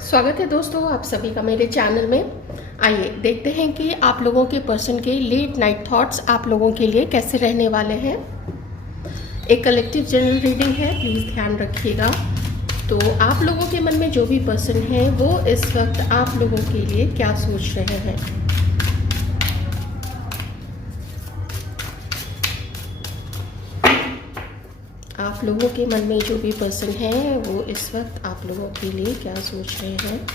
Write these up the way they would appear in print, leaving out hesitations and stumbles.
स्वागत है दोस्तों आप सभी का मेरे चैनल में। आइए देखते हैं कि आप लोगों के पर्सन के लेट नाइट थॉट्स आप लोगों के लिए कैसे रहने वाले हैं। एक कलेक्टिव जनरल रीडिंग है, प्लीज़ ध्यान रखिएगा। तो आप लोगों के मन में जो भी पर्सन है वो इस वक्त आप लोगों के लिए क्या सोच रहे हैं। आप लोगों के मन में जो भी पर्सन है वो इस वक्त आप लोगों के लिए क्या सोच रहे हैं।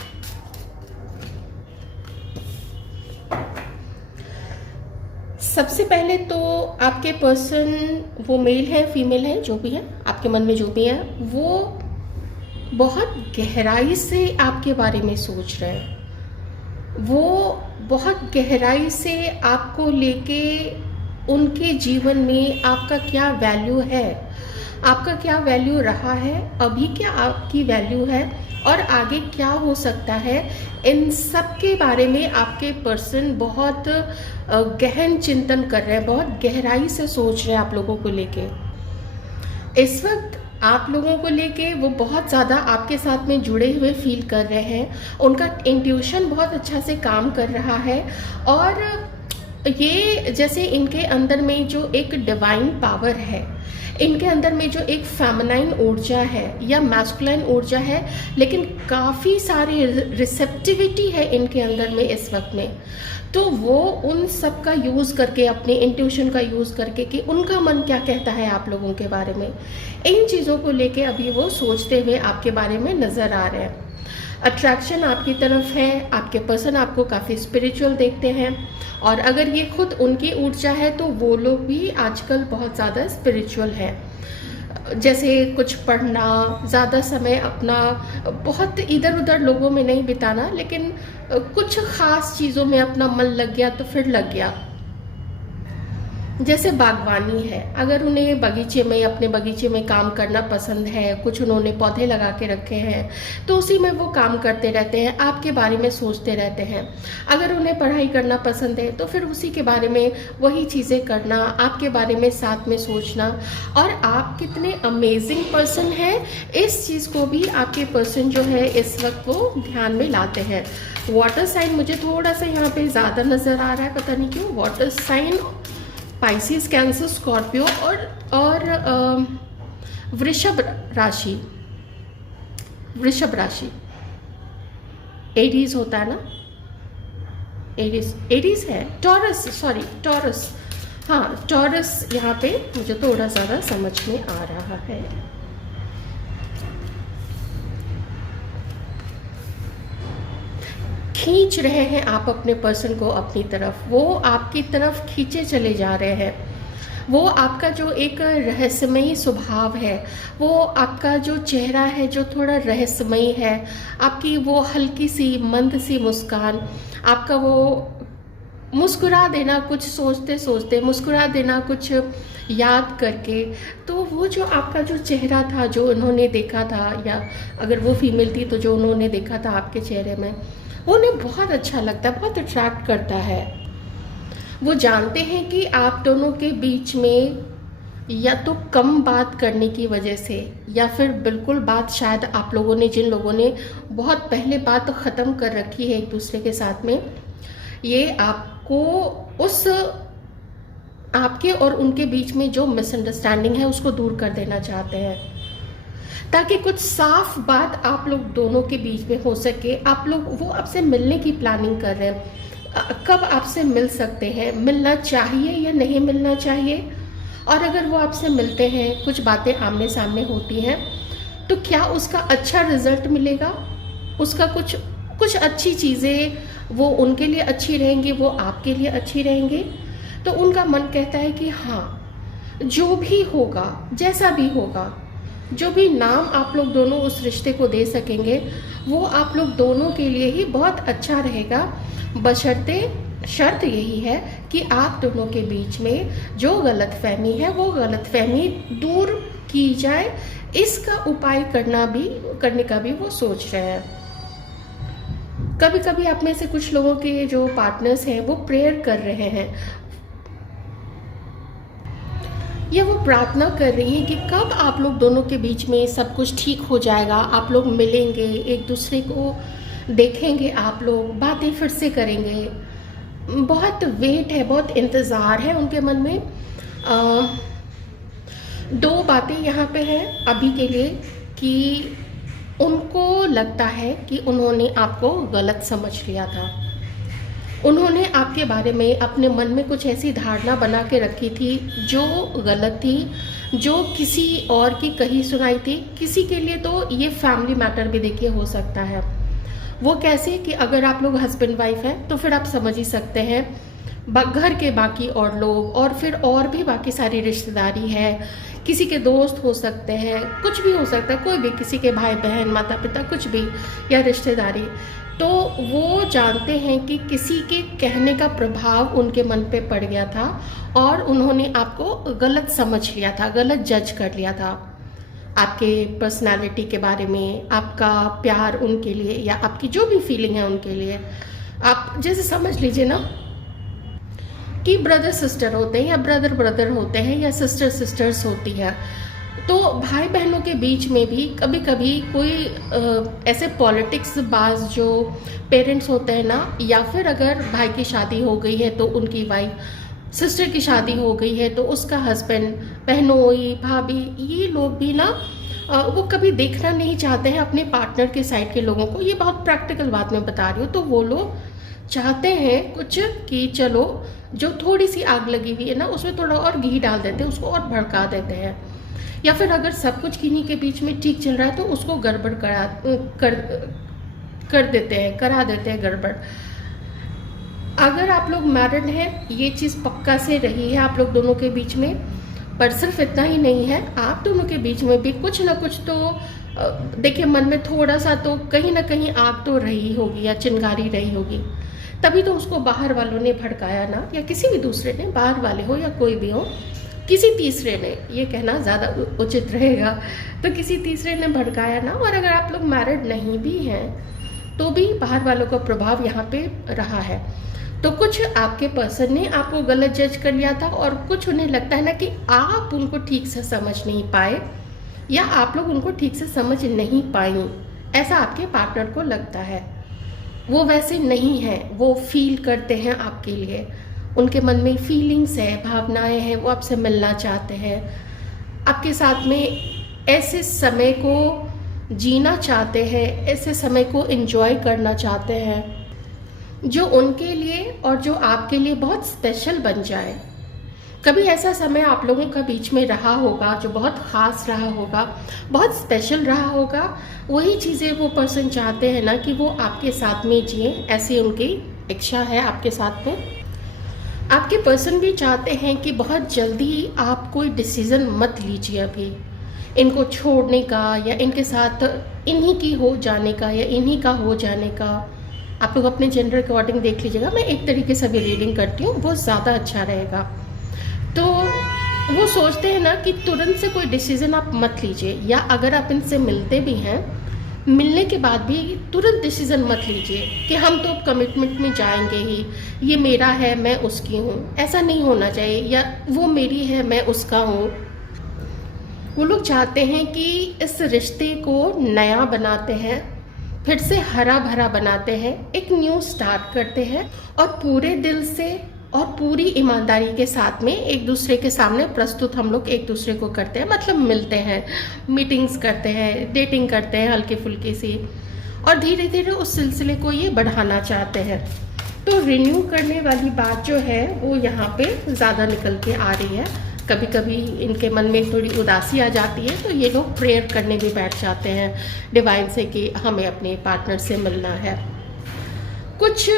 सबसे पहले तो आपके पर्सन, वो मेल है फीमेल है जो भी है, आपके मन में जो भी है वो बहुत गहराई से आपके बारे में सोच रहे हैं। वो बहुत गहराई से आपको लेके उनके जीवन में आपका क्या वैल्यू है, आपका क्या वैल्यू रहा है, अभी क्या आपकी वैल्यू है और आगे क्या हो सकता है, इन सब के बारे में आपके पर्सन बहुत गहन चिंतन कर रहे हैं, बहुत गहराई से सोच रहे हैं आप लोगों को लेके। इस वक्त आप लोगों को लेके वो बहुत ज़्यादा आपके साथ में जुड़े हुए फील कर रहे हैं। उनका इंट्यूशन बहुत अच्छा से काम कर रहा है और ये जैसे इनके अंदर में जो एक डिवाइन पावर है, इनके अंदर में जो एक फेमिनाइन ऊर्जा है या मैस्कुलाइन ऊर्जा है, लेकिन काफ़ी सारी रिसेप्टिविटी है इनके अंदर में इस वक्त में। तो वो उन सब का यूज़ करके, अपने इंट्यूशन का यूज़ करके कि उनका मन क्या कहता है आप लोगों के बारे में, इन चीज़ों को लेके अभी वो सोचते हुए आपके बारे में नज़र आ रहे हैं। अट्रैक्शन आपकी तरफ है, आपके पर्सन आपको काफ़ी स्पिरिचुअल देखते हैं और अगर ये खुद उनकी ऊर्जा है तो वो लोग भी आजकल बहुत ज़्यादा स्पिरिचुअल है। जैसे कुछ पढ़ना, ज़्यादा समय अपना बहुत इधर उधर लोगों में नहीं बिताना, लेकिन कुछ ख़ास चीज़ों में अपना मन लग गया तो फिर लग गया। जैसे बागवानी है, अगर उन्हें बगीचे में, अपने बगीचे में काम करना पसंद है, कुछ उन्होंने पौधे लगा के रखे हैं तो उसी में वो काम करते रहते हैं, आपके बारे में सोचते रहते हैं। अगर उन्हें पढ़ाई करना पसंद है तो फिर उसी के बारे में वही चीज़ें करना, आपके बारे में साथ में सोचना। और आप कितने अमेजिंग पर्सन हैं, इस चीज़ को भी आपके पर्सन जो है इस वक्त वो ध्यान में लाते हैं। वाटर साइन मुझे थोड़ा सा यहाँ पे ज़्यादा नज़र आ रहा है, पता नहीं क्यों। Water sign Pisces, Cancer, Scorpio और वृषभ राशि, वृषभ राशि एरीज होता है ना, एरीज है, टॉरस, सॉरी टॉरस, हाँ टॉरस यहाँ पे मुझे थोड़ा ज़्यादा समझ में आ रहा है। खींच रहे हैं आप अपने पर्सन को अपनी तरफ, वो आपकी तरफ खींचे चले जा रहे हैं। वो आपका जो एक रहस्यमयी स्वभाव है, वो आपका जो चेहरा है जो थोड़ा रहस्यमयी है, आपकी वो हल्की सी मंद सी मुस्कान, आपका वो मुस्कुरा देना कुछ सोचते सोचते, मुस्कुरा देना कुछ याद करके, तो वो जो आपका जो चेहरा था, जो उन्होंने देखा था, या अगर वो फीमेल थी तो जो उन्होंने देखा था आपके चेहरे में, वो उन्हें बहुत अच्छा लगता है, बहुत अट्रैक्ट करता है। वो जानते हैं कि आप दोनों के बीच में या तो कम बात करने की वजह से, या फिर बिल्कुल बात, शायद आप लोगों ने, जिन लोगों ने बहुत पहले बात ख़त्म कर रखी है एक दूसरे के साथ में, ये आपको उस आपके और उनके बीच में जो मिसअंडरस्टैंडिंग है उसको दूर कर देना चाहते हैं, ताकि कुछ साफ बात आप लोग दोनों के बीच में हो सके। आप लोग, वो आपसे मिलने की प्लानिंग कर रहे हैं, कब आपसे मिल सकते हैं, मिलना चाहिए या नहीं मिलना चाहिए, और अगर वो आपसे मिलते हैं, कुछ बातें आमने सामने होती हैं, तो क्या उसका अच्छा रिजल्ट मिलेगा, उसका कुछ अच्छी चीज़ें वो उनके लिए अच्छी रहेंगी, वो आपके लिए अच्छी रहेंगी। तो उनका मन कहता है कि हाँ, जो भी होगा, जैसा भी होगा, जो भी नाम आप लोग दोनों उस रिश्ते को दे सकेंगे, वो आप लोग दोनों के लिए ही बहुत अच्छा रहेगा, बशर्ते शर्त यही है कि आप दोनों के बीच में जो गलतफहमी है वो गलतफहमी दूर की जाए। इसका उपाय करने का भी वो सोच रहे हैं। कभी कभी आप में से कुछ लोगों के जो पार्टनर्स हैं वो प्रेयर कर रहे हैं, या वो प्रार्थना कर रही हैं कि कब आप लोग दोनों के बीच में सब कुछ ठीक हो जाएगा, आप लोग मिलेंगे, एक दूसरे को देखेंगे, आप लोग बातें फिर से करेंगे। बहुत वेट है, बहुत इंतज़ार है उनके मन में। दो बातें यहाँ पे हैं अभी के लिए कि उनको लगता है कि उन्होंने आपको गलत समझ लिया था। उन्होंने आपके बारे में अपने मन में कुछ ऐसी धारणा बना के रखी थी जो गलत थी, जो किसी और की कही सुनाई थी। किसी के लिए तो ये फैमिली मैटर भी देखिए हो सकता है। वो कैसे कि अगर आप लोग हस्बैंड वाइफ हैं तो फिर आप समझ ही सकते हैं, घर के बाकी और लोग और फिर और भी बाकी सारी रिश्तेदारी है, किसी के दोस्त हो सकते हैं, कुछ भी हो सकता है, कोई भी, किसी के भाई बहन माता पिता कुछ भी, या रिश्तेदारी। तो वो जानते हैं कि किसी के कहने का प्रभाव उनके मन पे पड़ गया था और उन्होंने आपको गलत समझ लिया था, गलत जज कर लिया था आपके पर्सनालिटी के बारे में, आपका प्यार उनके लिए या आपकी जो भी फीलिंग है उनके लिए। आप जैसे समझ लीजिए ना कि ब्रदर सिस्टर होते हैं या ब्रदर ब्रदर होते हैं या सिस्टर सिस्टर्स होती है, तो भाई बहनों के बीच में भी कभी कभी कोई ऐसे पॉलिटिक्स बाज जो पेरेंट्स होते हैं ना, या फिर अगर भाई की शादी हो गई है तो उनकी वाइफ, सिस्टर की शादी हो गई है तो उसका हस्बैंड, बहनोई भाभी, ये लोग भी ना वो कभी देखना नहीं चाहते हैं अपने पार्टनर के साइड के लोगों को। ये बहुत प्रैक्टिकल बात मैं बता रही हूँ। तो वो लोग चाहते हैं कुछ कि चलो जो थोड़ी सी आग लगी हुई है ना उसमें थोड़ा और घी डाल देते हैं, उसको और भड़का देते हैं। या फिर अगर सब कुछ किन्हीं के बीच में ठीक चल रहा है तो उसको गड़बड़ कर देते हैं, करा देते हैं गड़बड़। अगर आप लोग मैरिड हैं, ये चीज़ पक्का से रही है आप लोग दोनों के बीच में, पर सिर्फ इतना ही नहीं है, आप दोनों के बीच में भी कुछ ना कुछ तो देखिए मन में थोड़ा सा तो कहीं ना कहीं आग तो रही होगी या चिंगारी रही होगी, तभी तो उसको बाहर वालों ने भड़काया ना, या किसी भी दूसरे ने, बाहर वाले हो या कोई भी हो, किसी तीसरे ने, ये कहना ज़्यादा उचित रहेगा, तो किसी तीसरे ने भड़काया ना। और अगर आप लोग मैरिड नहीं भी हैं तो भी बाहर वालों का प्रभाव यहाँ पे रहा है। तो कुछ आपके पर्सन ने आपको गलत जज कर लिया था और कुछ उन्हें लगता है ना कि आप उनको ठीक से समझ नहीं पाए या आप लोग उनको ठीक से समझ नहीं पाई, ऐसा आपके पार्टनर को लगता है। वो वैसे नहीं है, वो फील करते हैं आपके लिए, उनके मन में फीलिंग्स है, भावनाएं हैं, वो आपसे मिलना चाहते हैं, आपके साथ में ऐसे समय को जीना चाहते हैं, ऐसे समय को एंजॉय करना चाहते हैं जो उनके लिए और जो आपके लिए बहुत स्पेशल बन जाए। कभी ऐसा समय आप लोगों का बीच में रहा होगा जो बहुत ख़ास रहा होगा, बहुत स्पेशल रहा होगा, वही चीज़ें वो पर्सन चाहते हैं ना कि वो आपके साथ में जिए, ऐसी उनकी इच्छा है आपके साथ में। आपके पर्सन भी चाहते हैं कि बहुत जल्दी आप कोई डिसीज़न मत लीजिए अभी, इनको छोड़ने का या इनके साथ इन्हीं की हो जाने का या इन्हीं का हो जाने का। आप लोग अपने जेंडर अकॉर्डिंग देख लीजिएगा, मैं एक तरीके से भी रीडिंग करती हूँ, वो ज़्यादा अच्छा रहेगा। तो वो सोचते हैं ना कि तुरंत से कोई डिसीज़न आप मत लीजिए, या अगर आप इनसे मिलते भी हैं, मिलने के बाद भी तुरंत डिसीज़न मत लीजिए कि हम तो कमिटमेंट में जाएंगे ही, ये मेरा है मैं उसकी हूँ, ऐसा नहीं होना चाहिए, या वो मेरी है मैं उसका हूँ। वो लोग चाहते हैं कि इस रिश्ते को नया बनाते हैं, फिर से हरा भरा बनाते हैं, एक न्यू स्टार्ट करते हैं और पूरे दिल से और पूरी ईमानदारी के साथ में एक दूसरे के सामने प्रस्तुत हम लोग एक दूसरे को करते हैं। मतलब मिलते हैं, मीटिंग्स करते हैं, डेटिंग करते हैं हल्की फुल्की सी, और धीरे धीरे उस सिलसिले को ये बढ़ाना चाहते हैं। तो रिन्यू करने वाली बात जो है वो यहाँ पे ज़्यादा निकल के आ रही है। कभी कभी इनके मन में थोड़ी उदासी आ जाती है तो ये लोग प्रेयर करने भी बैठ जाते हैं डिवाइन से कि हमें अपने पार्टनर से मिलना है। कुछ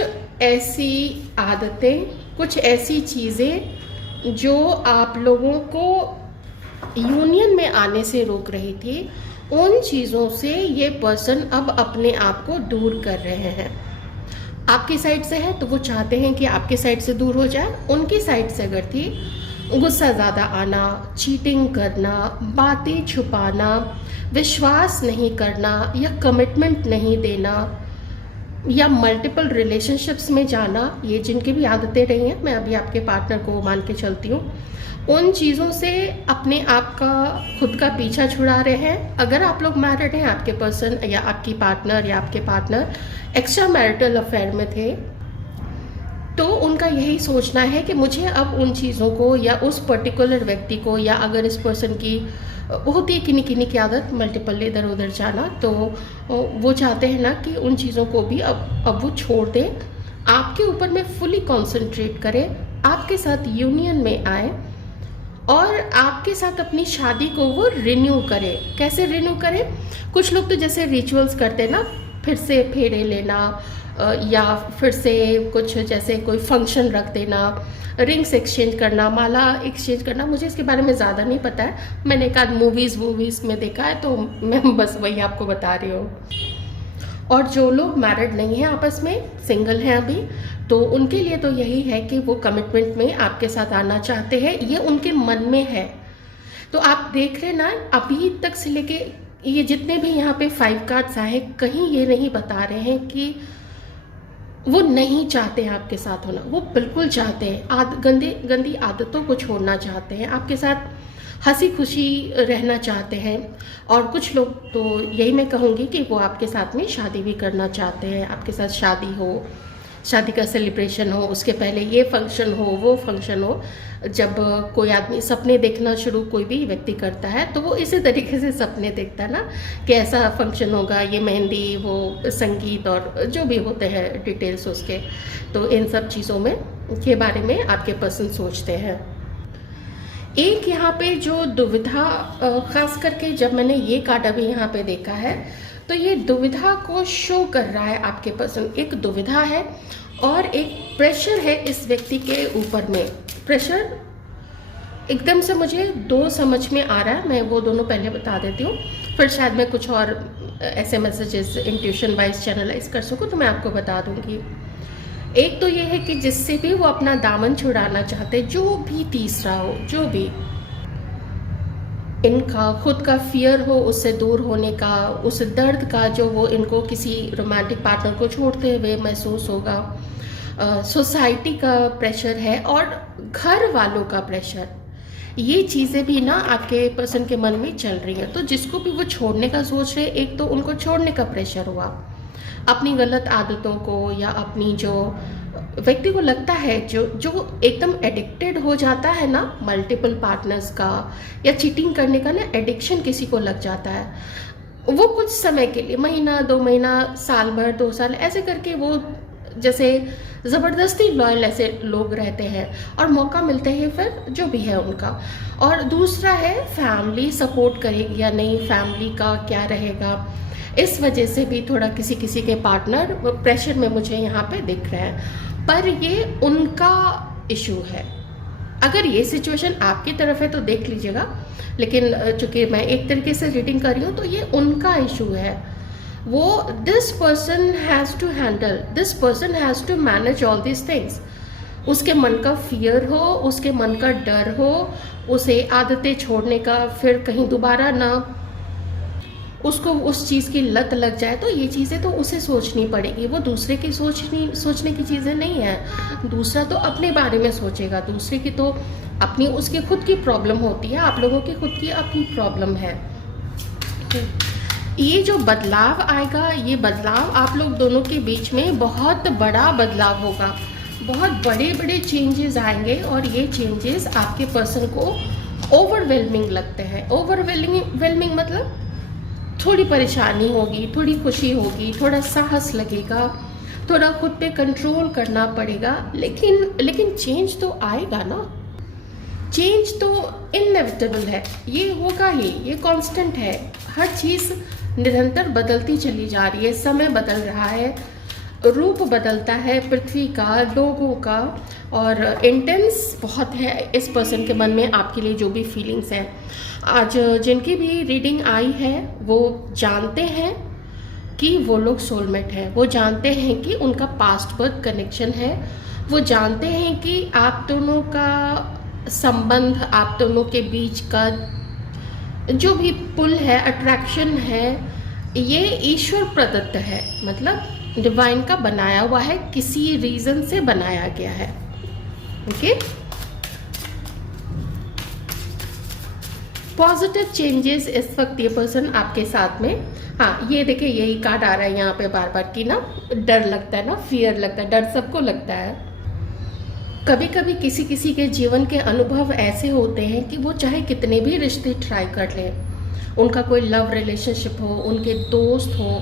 ऐसी आदतें, कुछ ऐसी चीज़ें जो आप लोगों को यूनियन में आने से रोक रही थी, उन चीज़ों से ये पर्सन अब अपने आप को दूर कर रहे हैं। आपकी साइड से है तो वो चाहते हैं कि आपकी साइड से दूर हो जाए। उनकी साइड से अगर थी, गुस्सा ज़्यादा आना, चीटिंग करना, बातें छुपाना, विश्वास नहीं करना या कमिटमेंट नहीं देना या मल्टीपल रिलेशनशिप्स में जाना, ये जिनकी भी आदतें रही हैं, मैं अभी आपके पार्टनर को मान के चलती हूँ, उन चीज़ों से अपने आप का खुद का पीछा छुड़ा रहे हैं। अगर आप लोग मैरिड हैं, आपके पर्सन या आपकी पार्टनर या आपके पार्टनर एक्स्ट्रा मैरिटल अफेयर में थे, तो उनका यही सोचना है कि मुझे अब उन चीज़ों को या उस पर्टिकुलर व्यक्ति को, या अगर इस पर्सन की होती है किन्हीं किन्हीं की आदत मल्टीपल इधर उधर जाना, तो वो चाहते हैं ना कि उन चीज़ों को भी अब वो छोड़ दें, आपके ऊपर में फुली कॉन्सेंट्रेट करें, आपके साथ यूनियन में आए और आपके साथ अपनी शादी को वो रिन्यू करे। कैसे रिन्यू करे? कुछ लोग तो जैसे रिचुअल्स करते हैं ना, फिर से फेरे लेना, या फिर से कुछ जैसे कोई फंक्शन रख देना, रिंग्स एक्सचेंज करना, माला एक्सचेंज करना। मुझे इसके बारे में ज़्यादा नहीं पता है, मैंने एक आध मूवीज़ में देखा है, तो मैं बस वही आपको बता रही हूँ। और जो लोग मैरिड नहीं हैं, आपस में सिंगल हैं अभी, तो उनके लिए तो यही है कि वो कमिटमेंट में आपके साथ आना चाहते हैं, ये उनके मन में है। तो आप देख रहे ना, अभी तक से लेके ये जितने भी यहाँ पे 5 कार्ड्स आए, कहीं ये नहीं बता रहे हैं कि वो नहीं चाहते हैं आपके साथ होना। वो बिल्कुल चाहते हैं, गंदी आदतों को छोड़ना चाहते हैं, आपके साथ हंसी खुशी रहना चाहते हैं। और कुछ लोग तो यही मैं कहूँगी कि वो आपके साथ में शादी भी करना चाहते हैं, आपके साथ शादी हो, शादी का सेलिब्रेशन हो, उसके पहले ये फंक्शन हो, वो फंक्शन हो। जब कोई आदमी सपने देखना शुरू, कोई भी व्यक्ति करता है, तो वो इसी तरीके से सपने देखता है ना कि ऐसा फंक्शन होगा, ये मेहंदी, वो संगीत और जो भी होते हैं डिटेल्स उसके। तो इन सब चीज़ों में के बारे में आपके पर्सन सोचते हैं। एक यहाँ पे जो दुविधा, खास करके जब मैंने ये कार्ड अभी यहाँ पे देखा है, तो ये दुविधा को शो कर रहा है आपके पर्सन। एक दुविधा है और एक प्रेशर है इस व्यक्ति के ऊपर में। प्रेशर एकदम से मुझे 2 समझ में आ रहा है, मैं वो दोनों पहले बता देती हूँ, फिर शायद मैं कुछ और ऐसे मैसेजेस इंट्यूशन वाइज चैनलाइज कर सकूँ तो मैं आपको बता दूँगी। एक तो ये है कि जिससे भी वो अपना दामन छुड़ाना चाहते, जो भी तीसरा हो, जो भी इनका खुद का फियर हो उससे दूर होने का, उस दर्द का जो वो इनको किसी रोमांटिक पार्टनर को छोड़ते हुए महसूस होगा, सोसाइटी का प्रेशर है और घर वालों का प्रेशर, ये चीज़ें भी ना आपके पर्सन के मन में चल रही हैं। तो जिसको भी वो छोड़ने का सोच रहे, एक तो उनको छोड़ने का प्रेशर हुआ, अपनी गलत आदतों को, या अपनी जो व्यक्ति को लगता है जो एकदम एडिक्टेड हो जाता है ना मल्टीपल पार्टनर्स का, या चीटिंग करने का ना एडिक्शन किसी को लग जाता है, वो कुछ समय के लिए, महीना 2 महीना, साल भर 2 साल ऐसे करके वो जैसे ज़बरदस्ती लॉयल ऐसे लोग रहते हैं और मौका मिलते हैं फिर जो भी है उनका। और दूसरा है फैमिली सपोर्ट करेगी या नहीं, फैमिली का क्या रहेगा, इस वजह से भी थोड़ा किसी किसी के पार्टनर प्रेशर में मुझे यहाँ पे दिख रहे हैं। पर ये उनका इशू है। अगर ये सिचुएशन आपकी तरफ है तो देख लीजिएगा, लेकिन चूंकि मैं एक तरीके से रीडिंग कर रही हूँ तो ये उनका इशू है। वो this person has to handle, this person has to manage all this things. उसके मन का फियर हो, उसके मन का डर हो, उसे आदतें छोड़ने का, फिर कहीं दोबारा ना उसको उस चीज़ की लत लग जाए, तो ये चीज़ें तो उसे सोचनी पड़ेगी। वो दूसरे की सोचने की चीज़ें नहीं है। दूसरा तो अपने बारे में सोचेगा, दूसरे की तो अपनी उसकी खुद की प्रॉब्लम होती है, आप लोगों की खुद की अपनी प्रॉब्लम है। ये जो बदलाव आएगा, ये बदलाव आप लोग दोनों के बीच में बहुत बड़ा बदलाव होगा, बहुत बड़े बड़े चेंजेस आएंगे। और ये चेंजेस आपके पर्सन को ओवरवेलमिंग लगते हैं। ओवरवेलमिंग मतलब थोड़ी परेशानी होगी, थोड़ी खुशी होगी, थोड़ा साहस लगेगा, थोड़ा खुद पे कंट्रोल करना पड़ेगा, लेकिन चेंज तो आएगा ना। चेंज तो इनएविटेबल है, ये होगा ही, ये कांस्टेंट है। हर चीज़ निरंतर बदलती चली जा रही है, समय बदल रहा है, रूप बदलता है पृथ्वी का, लोगों का, और इंटेंस बहुत है इस पर्सन के मन में आपके लिए जो भी फीलिंग्स हैं। आज जिनकी भी रीडिंग आई है वो जानते हैं कि वो लोग सोलमेट हैं, वो जानते हैं कि उनका पास्ट बर्थ कनेक्शन है, वो जानते हैं कि आप दोनों का संबंध, आप दोनों के बीच का जो भी पुल है, अट्रैक्शन है, ये ईश्वर प्रदत्त है, मतलब डिवाइन का बनाया हुआ है, किसी रीज़न से बनाया गया है। ओके, पॉजिटिव चेंजेस इस वक्त ये पर्सन आपके साथ में, हाँ ये देखिए यही कार्ड आ रहा है यहाँ पे बार बार कि ना डर लगता है ना, फियर लगता है, डर सबको लगता है। कभी कभी किसी किसी के जीवन के अनुभव ऐसे होते हैं कि वो चाहे कितने भी रिश्ते ट्राई कर लें, उनका कोई लव रिलेशनशिप हो, उनके दोस्त हो,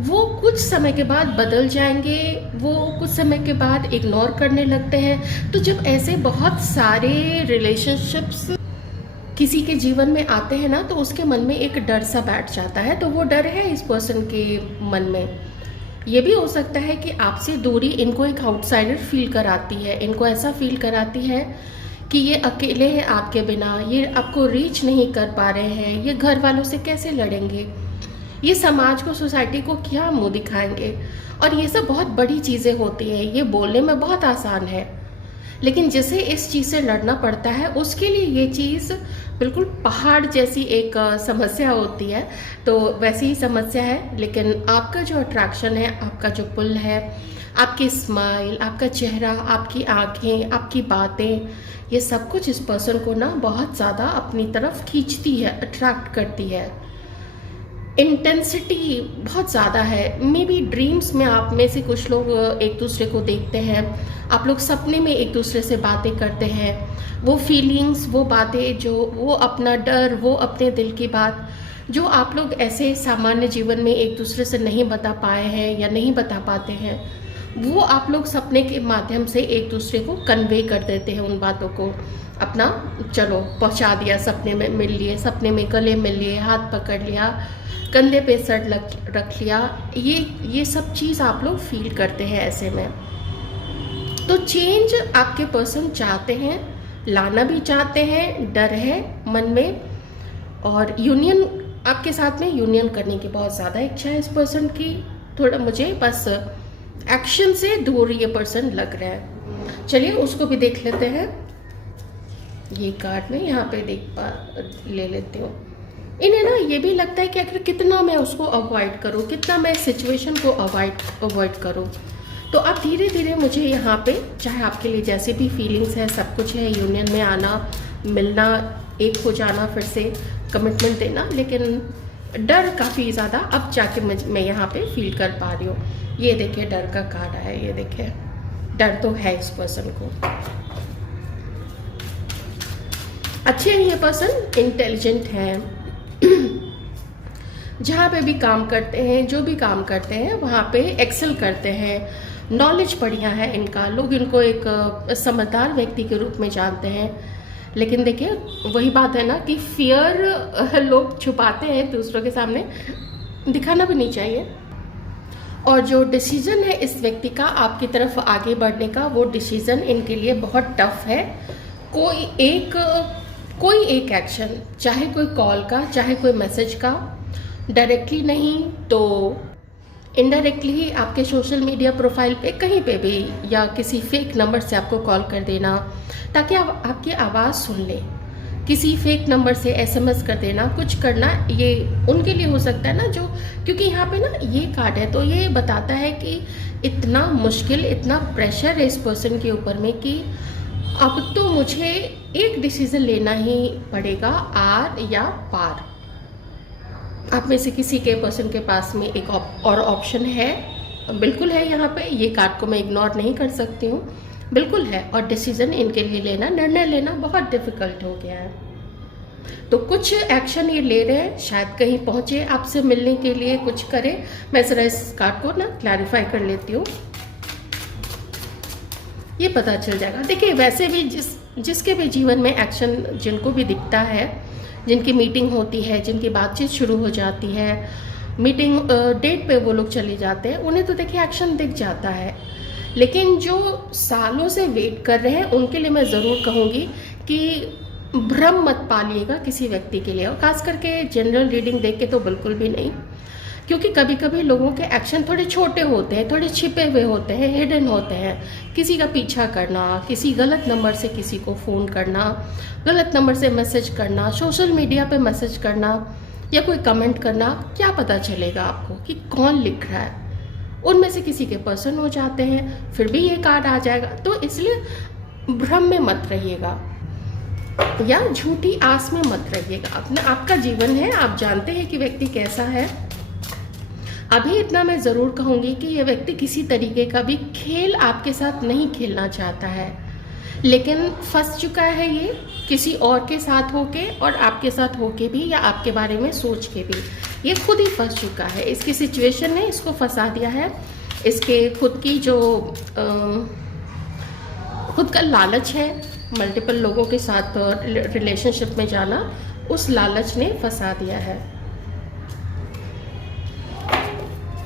वो कुछ समय के बाद बदल जाएंगे, वो कुछ समय के बाद इग्नोर करने लगते हैं। तो जब ऐसे बहुत सारे रिलेशनशिप्स किसी के जीवन में आते हैं ना, तो उसके मन में एक डर सा बैठ जाता है। तो वो डर है इस पर्सन के मन में। ये भी हो सकता है कि आपसे दूरी इनको एक आउटसाइडर फील कराती है, इनको ऐसा फील कराती है कि ये अकेले हैं आपके बिना, ये आपको रीच नहीं कर पा रहे हैं, ये घर वालों से कैसे लड़ेंगे, ये समाज को, सोसाइटी को क्या मुंह दिखाएंगे। और ये सब बहुत बड़ी चीज़ें होती हैं, ये बोलने में बहुत आसान है, लेकिन जिसे इस चीज़ से लड़ना पड़ता है उसके लिए ये चीज़ बिल्कुल पहाड़ जैसी एक समस्या होती है। तो वैसी ही समस्या है, लेकिन आपका जो अट्रैक्शन है, आपका जो पुल है, आपकी स्माइल, आपका चेहरा, आपकी आंखें, आपकी बातें, ये सब कुछ इस पर्सन को ना बहुत ज़्यादा अपनी तरफ खींचती है, अट्रैक्ट करती है। इंटेंसिटी बहुत ज़्यादा है। मे बी ड्रीम्स में आप में से कुछ लोग एक दूसरे को देखते हैं, आप लोग सपने में एक दूसरे से बातें करते हैं। वो फीलिंग्स, वो बातें, जो वो अपना डर, वो अपने दिल की बात जो आप लोग ऐसे सामान्य जीवन में एक दूसरे से नहीं बता पाए हैं या नहीं बता पाते हैं, वो आप लोग सपने के माध्यम से एक दूसरे को कन्वे कर देते हैं। उन बातों को अपना चलो पहुंचा दिया, सपने में मिल लिए, सपने में गले मिल लिए, हाथ पकड़ लिया, कंधे पे सर रख लिया। ये सब चीज़ आप लोग फील करते हैं ऐसे में। तो चेंज आपके पर्सन चाहते हैं, लाना भी चाहते हैं, डर है मन में, और यूनियन आपके साथ में यूनियन करने की बहुत ज़्यादा इच्छा है इस पर्सन की। थोड़ा मुझे बस एक्शन से दूर ये पर्सन लग रहा है। चलिए उसको भी देख लेते हैं। ये कार्ड में यहाँ पे ले लेती हूँ। इन्हें ना ये भी लगता है कि अगर कितना मैं उसको अवॉइड करूँ, कितना मैं सिचुएशन को अवॉइड करूँ। तो आप धीरे धीरे मुझे यहाँ पे, चाहे आपके लिए जैसे भी फीलिंग्स है, सब कुछ है, यूनियन में आना, मिलना, एक हो जाना, फिर से कमिटमेंट देना, लेकिन डर काफ़ी ज़्यादा अब जाके मैं यहाँ पे फील कर पा रही हूँ। ये देखिए डर का कार्ड है, ये देखिए डर तो है इस पर्सन को। अच्छे हैं ये पर्सन, इंटेलिजेंट हैं, जहाँ पे भी काम करते हैं, जो भी काम करते हैं वहाँ पे एक्सेल करते हैं, नॉलेज बढ़िया है इनका, लोग इनको एक समझदार व्यक्ति के रूप में जानते हैं। लेकिन देखिए वही बात है ना कि फियर लोग छुपाते हैं दूसरों के सामने, दिखाना भी नहीं चाहिए। और जो डिसीजन है इस व्यक्ति का आपकी तरफ आगे बढ़ने का, वो डिसीजन इनके लिए बहुत टफ है। कोई एक एक्शन, चाहे कोई कॉल का, चाहे कोई मैसेज का, डायरेक्टली नहीं तो इनडायरेक्टली ही आपके सोशल मीडिया प्रोफाइल पे कहीं पे भी, या किसी फेक नंबर से आपको कॉल कर देना ताकि आप आपकी आवाज़ सुन ले, किसी फेक नंबर से एसएमएस कर देना, कुछ करना, ये उनके लिए हो सकता है ना। जो क्योंकि यहाँ पे ना ये कार्ड है, तो ये बताता है कि इतना मुश्किल, इतना प्रेशर है इस पर्सन के ऊपर में कि अब तो मुझे एक डिसीजन लेना ही पड़ेगा, आर या पार। आप में से किसी के पर्सन के पास में एक और ऑप्शन है, बिल्कुल है। यहाँ पे ये कार्ड को मैं इग्नोर नहीं कर सकती हूँ, बिल्कुल है। और डिसीजन इनके लिए लेना, निर्णय लेना बहुत डिफिकल्ट हो गया है। तो कुछ एक्शन ये ले रहे हैं, शायद कहीं पहुँचे आपसे मिलने के लिए, कुछ करें। मैं ज़रा इस कार्ड को ना क्लैरिफाई कर लेती हूँ, ये पता चल जाएगा। देखिए वैसे भी जिसके भी जीवन में एक्शन जिनको भी दिखता है, जिनकी मीटिंग होती है, जिनकी बातचीत शुरू हो जाती है, मीटिंग डेट पे वो लोग चले जाते हैं, उन्हें तो देखिए एक्शन दिख जाता है। लेकिन जो सालों से वेट कर रहे हैं उनके लिए मैं ज़रूर कहूँगी कि भ्रम मत पालिएगा किसी व्यक्ति के लिए, और खास करके जनरल रीडिंग देख के तो बिल्कुल भी नहीं, क्योंकि कभी कभी लोगों के एक्शन थोड़े छोटे होते हैं, थोड़े छिपे हुए होते हैं, हिडन होते हैं। किसी का पीछा करना, किसी गलत नंबर से किसी को फ़ोन करना, गलत नंबर से मैसेज करना, सोशल मीडिया पे मैसेज करना, या कोई कमेंट करना, क्या पता चलेगा आपको कि कौन लिख रहा है। उनमें से किसी के पर्सन हो जाते हैं, फिर भी ये कार्ड आ जाएगा। तो इसलिए भ्रम में मत रहिएगा। या झूठी आस में मत रहिएगा। अपना आपका जीवन है, आप जानते हैं कि व्यक्ति कैसा है। अभी इतना मैं ज़रूर कहूँगी कि यह व्यक्ति किसी तरीके का भी खेल आपके साथ नहीं खेलना चाहता है, लेकिन फंस चुका है ये किसी और के साथ होके और आपके साथ होके भी, या आपके बारे में सोच के भी। ये खुद ही फंस चुका है, इसकी सिचुएशन ने इसको फंसा दिया है। इसके खुद की जो खुद का लालच है, मल्टीपल लोगों के साथ रिलेशनशिप में जाना, उस लालच ने फंसा दिया है।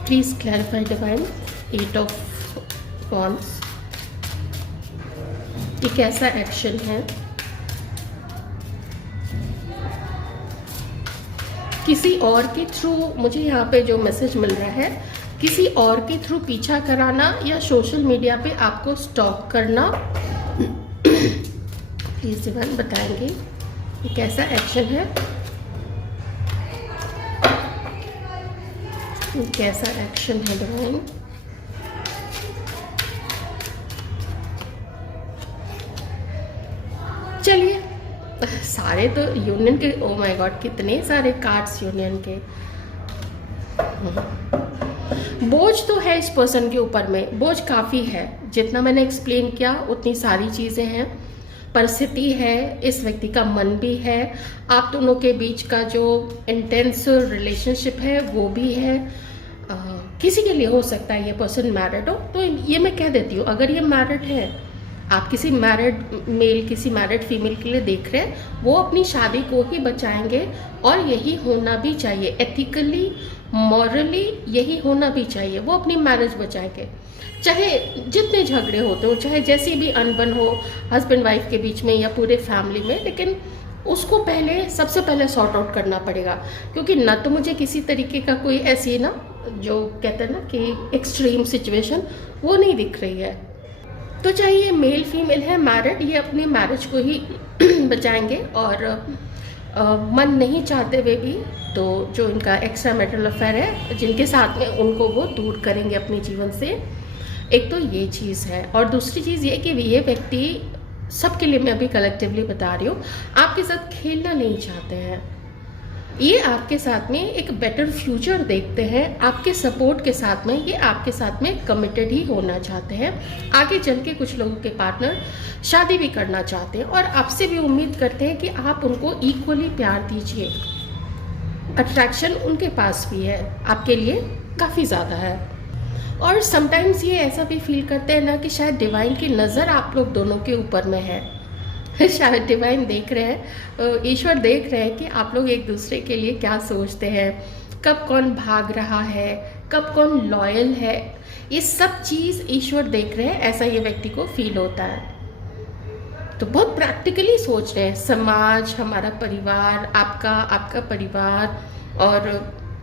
Please clarify divine. 8 of wands, ये कैसा एक्शन है? किसी और के थ्रू मुझे यहाँ पे जो मैसेज मिल रहा है, किसी और के थ्रू पीछा कराना या सोशल मीडिया पे आपको स्टॉक करना। प्लीज डिवाइन बताएंगे ये कैसा एक्शन है, ये कैसा एक्शन है डिवाइन। चलिए, सारे तो यूनियन के, ओ माय गॉड कितने सारे कार्ड्स यूनियन के। बोझ तो है इस पर्सन के ऊपर में, बोझ काफ़ी है। जितना मैंने एक्सप्लेन किया उतनी सारी चीज़ें हैं। परिस्थिति है, इस व्यक्ति का मन भी है, आप दोनों के बीच का जो इंटेंस रिलेशनशिप है वो भी है। किसी के लिए हो सकता है ये पर्सन मैरिड हो, तो ये मैं कह देती हूँ, अगर ये मैरिड है, आप किसी मैरिड मेल किसी मैरिड फीमेल के लिए देख रहे हैं, वो अपनी शादी को ही बचाएंगे और यही होना भी चाहिए। एथिकली, मॉरली यही होना भी चाहिए। वो अपनी मैरिज बचाएंगे, चाहे जितने झगड़े होते हो, चाहे जैसी भी अनबन हो हस्बैंड वाइफ के बीच में या पूरे फैमिली में, लेकिन उसको पहले सबसे पहले सॉर्ट आउट करना पड़ेगा। क्योंकि ना तो मुझे किसी तरीके का कोई ऐसी ना, जो कहते हैं ना कि एक्सट्रीम सिचुएशन, वो नहीं दिख रही है। तो चाहे ये मेल फीमेल है मैरिड, ये अपनी मैरिज को ही बचाएंगे और मन नहीं चाहते हुए भी, तो जो इनका एक्स्ट्रा मैरिटल अफेयर है जिनके साथ में, उनको वो दूर करेंगे अपने जीवन से। एक तो ये चीज़ है, और दूसरी चीज़ ये कि ये व्यक्ति, सबके लिए मैं अभी कलेक्टिवली बता रही हूँ, आपके साथ खेलना नहीं चाहते हैं। ये आपके साथ में एक बेटर फ्यूचर देखते हैं, आपके सपोर्ट के साथ में ये आपके साथ में कमिटेड ही होना चाहते हैं। आगे चल के कुछ लोगों के पार्टनर शादी भी करना चाहते हैं और आपसे भी उम्मीद करते हैं कि आप उनको इक्वली प्यार दीजिए। अट्रैक्शन उनके पास भी है, आपके लिए काफ़ी ज़्यादा है। और समटाइम्स ये ऐसा भी फील करते हैं ना कि शायद डिवाइन की नज़र आप लोग दोनों के ऊपर में है। शायद डिवाइन देख रहे हैं, ईश्वर देख रहे हैं कि आप लोग एक दूसरे के लिए क्या सोचते हैं, कब कौन भाग रहा है, कब कौन लॉयल है। ये सब चीज़ ईश्वर देख रहे हैं, ऐसा ये व्यक्ति को फील होता है। तो बहुत प्रैक्टिकली सोच रहे हैं, समाज, हमारा परिवार, आपका परिवार और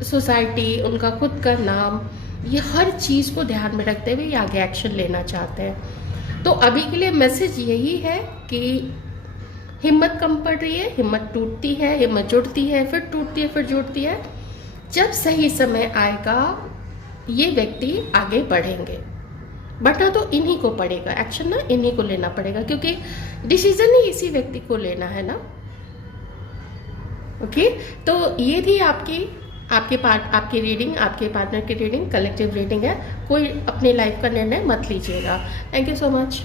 सोसाइटी, उनका खुद का नाम, ये हर चीज़ को ध्यान में रखते हुए आगे एक्शन लेना चाहते हैं। तो अभी के लिए मैसेज यही है कि हिम्मत कम पड़ रही है, हिम्मत टूटती है, हिम्मत जुड़ती है, फिर टूटती है, फिर जुड़ती है। जब सही समय आएगा ये व्यक्ति आगे बढ़ेंगे, बढ़ना तो इन्हीं को पड़ेगा, एक्शन ना इन्हीं को लेना पड़ेगा, क्योंकि डिसीजन ही इसी व्यक्ति को लेना है ना। ओके, तो ये थी आपकी रीडिंग, आपके पार्टनर की रीडिंग, कलेक्टिव रीडिंग है। कोई अपनी लाइफ का निर्णय मत लीजिएगा। Thank you so much.